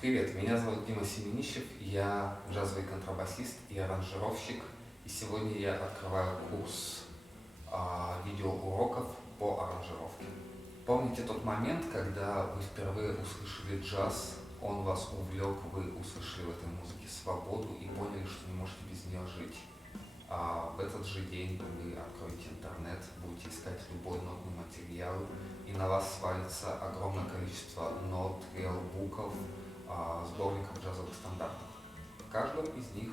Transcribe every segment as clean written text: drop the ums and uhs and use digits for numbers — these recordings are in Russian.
Привет, меня зовут Дима Семенищев, я джазовый контрабасист и аранжировщик, и сегодня я открываю курс видеоуроков по аранжировке. Помните тот момент, когда вы впервые услышали джаз, он вас увлек, вы услышали в этой музыке свободу и поняли, что не можете без нее жить. В этот же день вы откроете интернет, будете искать любой нотный материал, и на вас свалится огромное количество нот, реалбуков, сборников джазовых стандартов. В каждом из них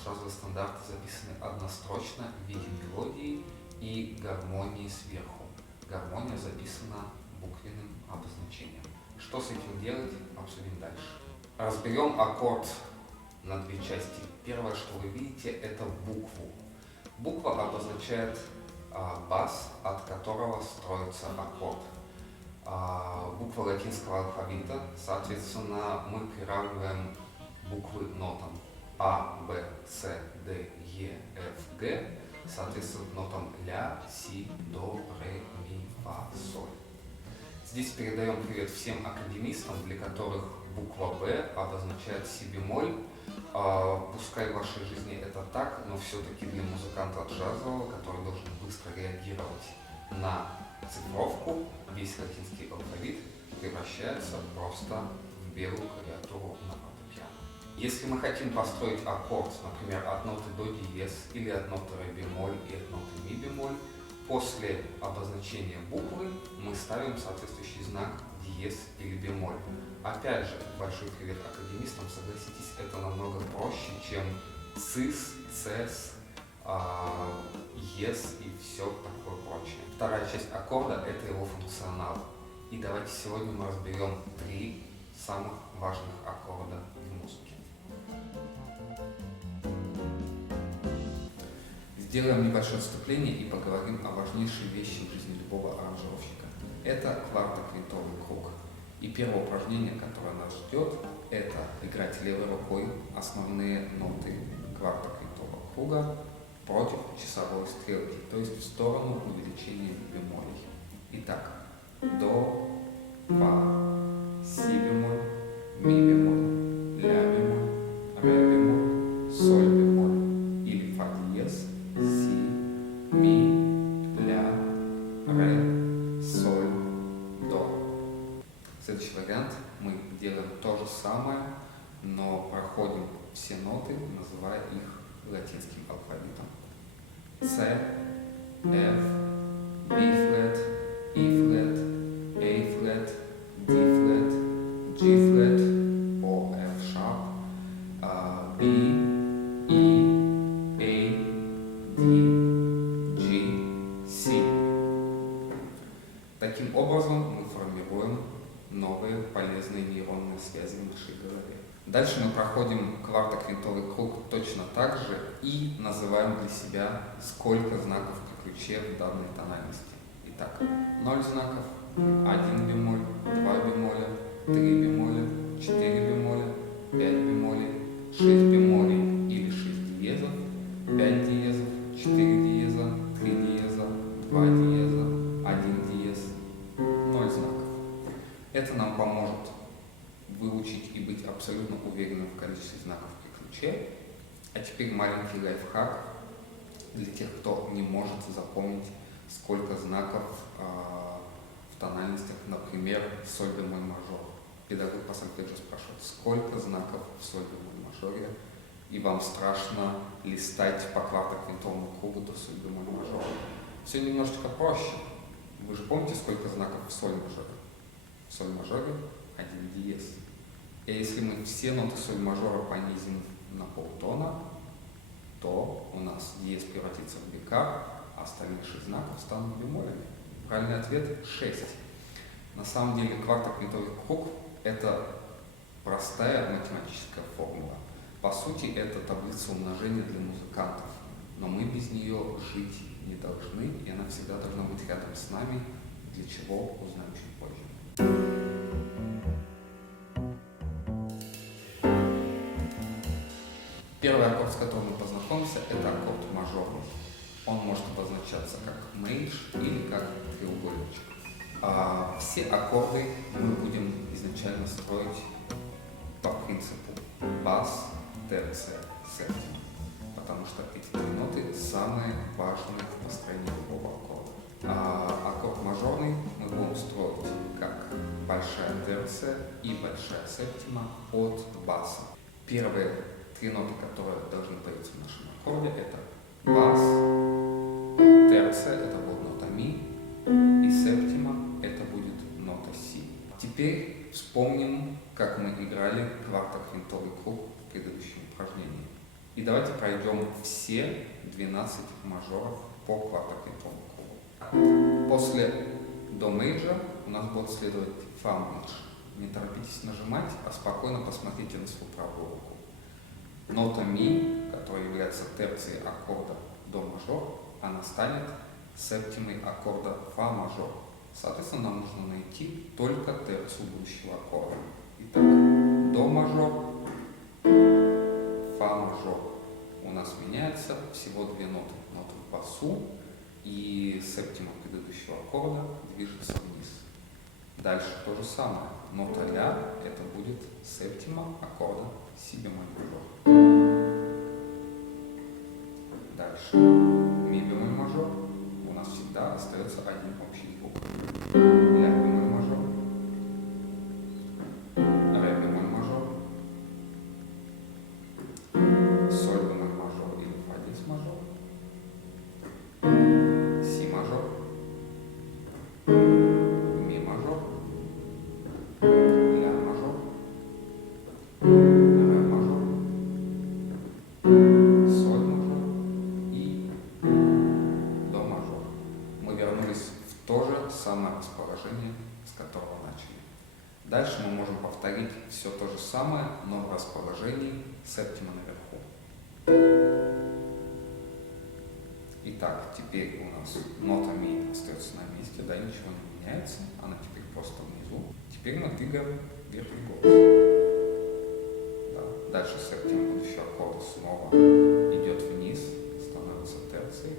джазовые стандарты записаны однострочно в виде мелодии и гармонии сверху. Гармония записана буквенным обозначением. Что с этим делать, обсудим дальше. Разберем аккорд на две части. Первое, что вы видите, это букву. Буква обозначает бас, от которого строится аккорд. Буква латинского алфавита, соответственно, мы приравниваем буквы нотам А, Б, С, Д, Е, Ф, Г, соответственно, нотам ля, си, до, ре, ми, фа, соль. Здесь передаем привет всем академистам, для которых буква Б обозначает си бемоль. Пускай в вашей жизни это так, но все-таки для музыканта джазового, который должен быстро реагировать на цифровку, весь латинский алфавит превращается просто в белую клавиатуру на фортепиано. Если мы хотим построить аккорд, например, от ноты до диез или от ноты ре бемоль и от ноты ми бемоль, после обозначения буквы мы ставим соответствующий знак диез или бемоль. Опять же, большой привет академистам, согласитесь, это намного проще, чем цис, цес, ес и все такое прочее. Вторая часть аккорда – это его функционал. И давайте сегодня мы разберем 3 самых важных аккорда в музыке. Сделаем небольшое отступление и поговорим о важнейшей вещи в жизни любого аранжировщика. Это квартоквинтовый круг. И первое упражнение, которое нас ждет, это играть левой рукой основные ноты квартоквинтового круга против часовой стрелки, то есть в сторону увеличения бемолей. Итак, до, фа, си бемоль, ми бемоль, ля бемоль, ре бемоль, соль бемоль или фа диез, си, ми, ля, ре, соль, до. Следующий вариант мы делаем то же самое, но проходим все ноты, называя их латинским алфавитом. С, F, B flat, E flat, A flat, D flat, G flat, O, F sharp, B, E, A, D, G, C. Таким образом мы формируем новые полезные нейронные связи в нашей голове. Дальше мы проходим квартоквинтовый круг точно так же и называем для себя, сколько знаков при ключе в данной тональности. Итак, 0 знаков, 1 бемоль, 2 бемоля, 3 бемоля, 4 бемоля, 5 бемолей, 6 бемолей или 6 диезов, 5 диезов, 4 диеза, 3 диеза, 2 диеза, 1 диез, 0 знаков. Это нам поможет выучить и быть абсолютно уверенным в количестве знаков при ключе. А теперь маленький лайфхак для тех, кто не может запомнить, сколько знаков в тональностях, например, соль бемоль мажор. Педагог по сольфеджио спрашивает, сколько знаков в соль бемоль мажоре, и вам страшно листать по квартоквинтовому кругу до соль бемоль мажора. Все немножечко проще. Вы же помните, сколько знаков в соль мажоре? В соль мажоре 1 диез. И если мы все ноты соль мажора понизим на полтона, то у нас диез превратится в бикард, а остальные 6 знаков станут бемолями. Правильный ответ 6. На самом деле квартоквинтовый круг – это простая математическая формула. По сути, это таблица умножения для музыкантов, но мы без нее жить не должны, и она всегда должна быть рядом с нами, для чего узнаем чуть позже. Первый аккорд, с которым мы познакомимся, это аккорд мажорный. Он может обозначаться как мейдж или как треугольничек. Все аккорды мы будем изначально строить по принципу бас, терция, септима, потому что эти три ноты самые важные в построении любого аккорда. Аккорд мажорный мы будем строить как большая терция и большая септима от баса. Первые три ноты, которые должны появиться в нашем аккорде, это бас, терция, это будет нота ми, и септима, это будет нота си. Теперь вспомним, как мы играли квартоквинтовый круг в предыдущем упражнении. И давайте пройдем все 12 мажоров по квартоквинтовому кругу. После до мейджа у нас будет следовать фа мейдж. Не торопитесь нажимать, а спокойно посмотрите на свою правую руку. Нота ми, которая является терцией аккорда до мажор, она станет септимой аккорда фа мажор. Соответственно, нам нужно найти только терцию будущего аккорда. Итак, до мажор, фа мажор. У нас меняется всего две ноты. Нота в басу и септима предыдущего аккорда движется вниз. Дальше то же самое. Нота ля — это будет септима аккорда си бемоль мажор. Дальше ми бемоль мажор. У нас всегда остается один общий звук. Ля бемоль мажор, ре бемоль мажор, соль бемоль мажор или фа диез мажор, си мажор, ми мажор, ля мажор, ре мажор, соль мажор и до мажор. Мы вернулись в то же самое расположение, с которого начали. Дальше мы можем повторить все то же самое, но в расположении септима наверху. Итак, теперь у нас нота ми остается на месте, да, ничего не меняется, она теперь просто внизу. Теперь мы двигаем вверх и голос. Да. Дальше септима будущего аккорда снова идет вниз, становится терцией.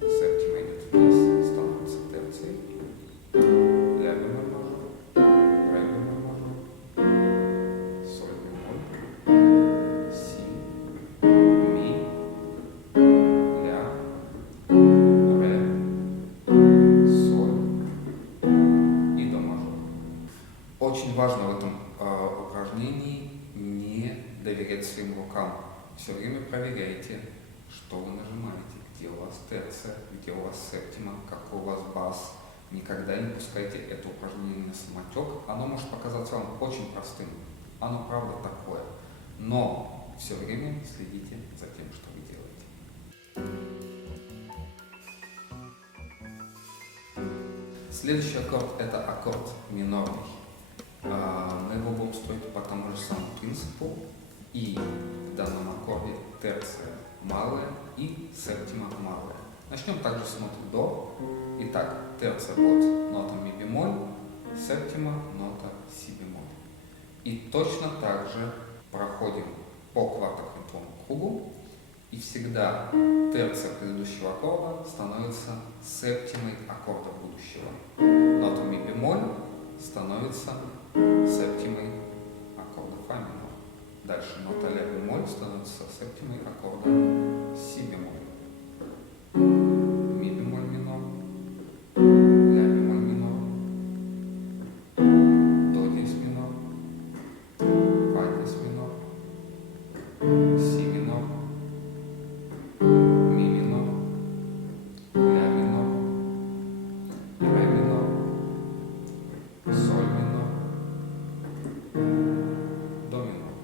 Септима идет вниз, становится терцией. Ля бемоль мажор, ре бемоль мажор, соль бемоль, си, ми, ля, ре, соль и до мажор. Очень важно в этом упражнении не доверять своим рукам. Все время проверяйте, что вы нажимаете, где у вас терция, где у вас септима, какой у вас бас. Никогда не пускайте это упражнение на самотек. Оно может показаться вам очень простым. Оно правда такое. Но все время следите за тем, что вы делаете. Следующий аккорд — это аккорд минорный. Мы его будем строить по тому же самому принципу. И в данном аккорде терция малая и септима малая. Начнем также с ноты до. Итак, терция будет нота ми бемоль, септима нота си бемоль. И точно так же проходим по квартоквинтовому кругу. И всегда терция предыдущего аккорда становится септимой аккорда будущего. Нота ми бемоль становится септимой аккорда фа минор. Дальше нота ля бемоль становится септимой аккорда си бемоль. Ми бемоль минор, ля бемоль минор, до диез минор, фа диез минор, си минор, ми минор, ля минор, ре минор, соль минор, до минор.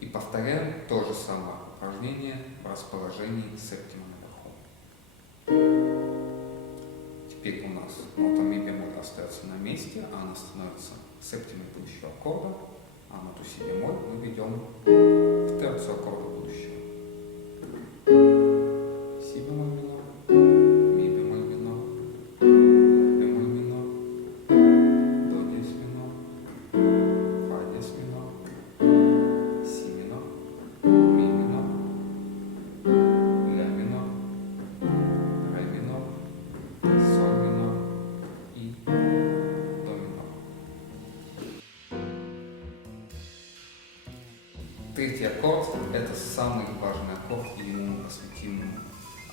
И повторяем то же самое упражнение в расположении септима наверху. Теперь у нас нота ми бемоль остается на месте, а она становится септимой будущего аккорда, а ноту си бемоль мы ведем в терцию аккорда будущего. Си бемоль минор, ми бемоль минор, ля бемоль минор, до диез минор, фа диез минор, си минор, ми минор, ля минор, ре минор, соль минор Третий аккорд – это самый важный аккорд, и ему мы посвятим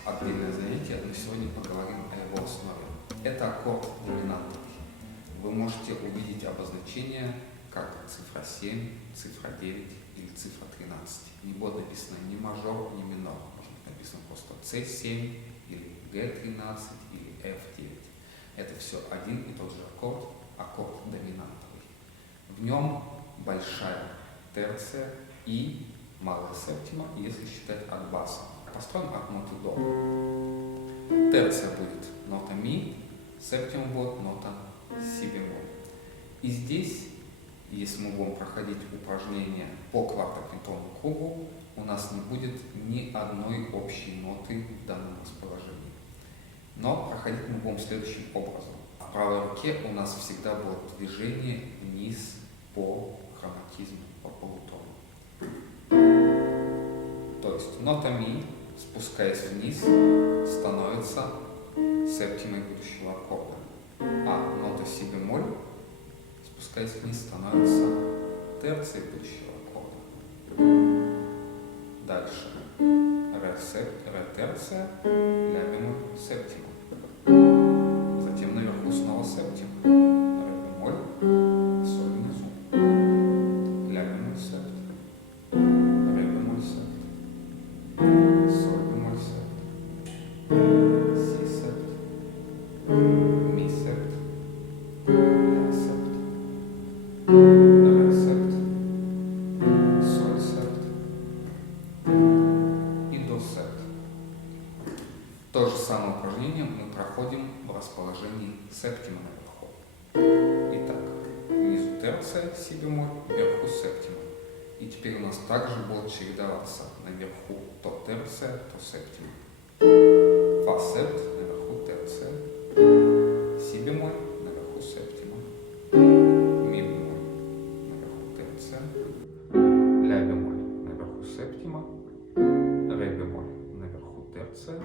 отдельное занятие, но сегодня поговорим о его основе. Это аккорд доминантный. Вы можете увидеть обозначение как цифра 7, цифра 9 или цифра 13. Не будет написано ни мажор, ни минор. Может быть написано просто C7 или G13 или F9. Это все один и тот же аккорд, аккорд доминантовый. В нем большая терция и малая септима, если считать от баса. Построим от ноты до. Терция будет нота ми, септима будет нота си бемоль. И здесь, если мы будем проходить упражнения по квартоквинтонному кругу, у нас не будет ни одной общей ноты в данном расположении. Но проходить мы будем следующим образом. В правой руке у нас всегда будет движение вниз по хроматизму, по полутону. То есть нота ми, спускаясь вниз, становится септимой будущего аккорда, а нота си бемоль, спускаясь вниз, становится терцией будущего аккорда. Дальше ре терция, ля бемоль, септима. Затем наверху снова септима, ре бемоль, соль внизу, ля бемоль, септ, ре бемоль, септ, соль бемоль, септ, си септ, ми септ, ля септ, ре септ, соль септ и до септ. То же самое упражнение мы проходим в расположении септима наверху. Итак, внизу терция, си бемоль, вверху септима. И теперь у нас также будет чередоваться наверху то терция, то септима. Фа септ, наверху терция, си бемоль, наверху септима, ми бемоль, наверху терция, ля бемоль, наверху септима, ре бемоль, наверху терция,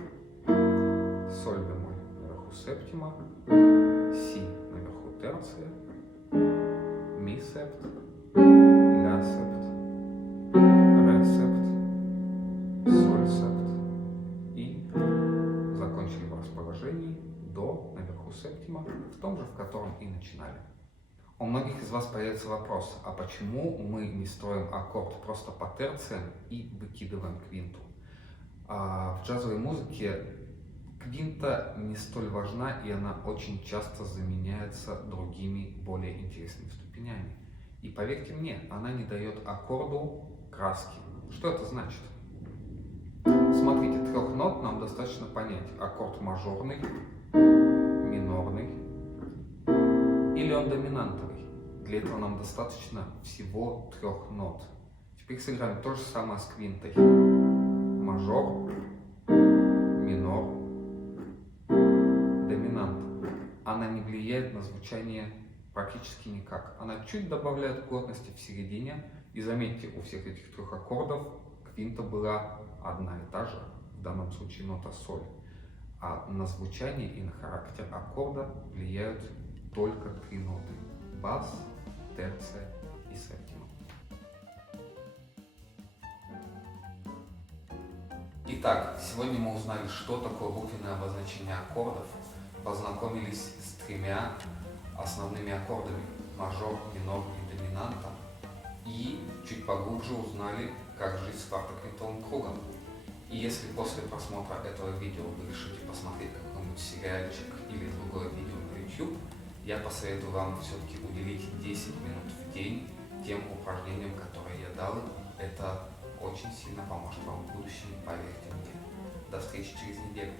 соль бемоль, наверху септима, си наверху терция, ми септ, ля септ, ре септ, соль септ и закончили в расположении до наверху септима, в том же, в котором и начинали. У многих из вас появится вопрос, а почему мы не строим аккорд просто по терциям и выкидываем квинту? В джазовой музыке квинта не столь важна, и она очень часто заменяется другими, более интересными ступенями. И поверьте мне, она не дает аккорду краски. Что это значит? Смотрите, 3 нот нам достаточно понять. Аккорд мажорный, минорный или он доминантовый. Для этого нам достаточно всего 3 нот. Теперь сыграем то же самое с квинтой. Мажор, минор, доминант. Она не влияет на звучание практически никак. Она чуть добавляет плотности в середине. И заметьте, у всех этих 3 аккордов квинта была одна и та же, в данном случае нота соль. А на звучание и на характер аккорда влияют только 3 ноты. Бас, терция и септима. Итак, сегодня мы узнали, что такое буквенное обозначение аккордов, познакомились с 3 основными аккордами – мажор, минор и доминанта, и чуть поглубже узнали, как жить с квартоквинтовым кругом. И если после просмотра этого видео вы решите посмотреть какой-нибудь сериальчик или другое видео на YouTube, я посоветую вам все-таки уделить 10 минут в день тем упражнениям, которые я дал. Это очень сильно поможет вам в будущем, поверьте мне. До встречи через неделю.